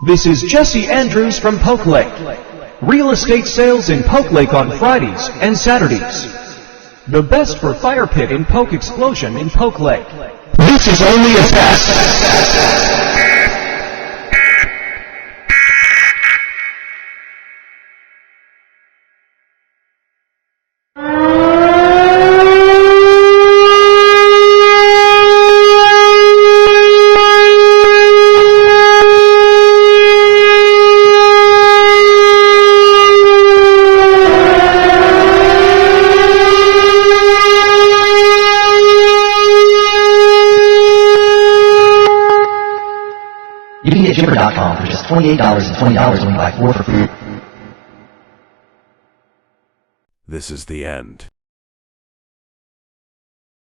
This is Jesse Andrews from Poke Lake. Real estate sales in Poke Lake on Fridays and Saturdays. The best for fire pit and poke explosion in Poke Lake. This is only a test. You can get Jibber.com for just $28 and $20 when you buy 4 for free. This is the end.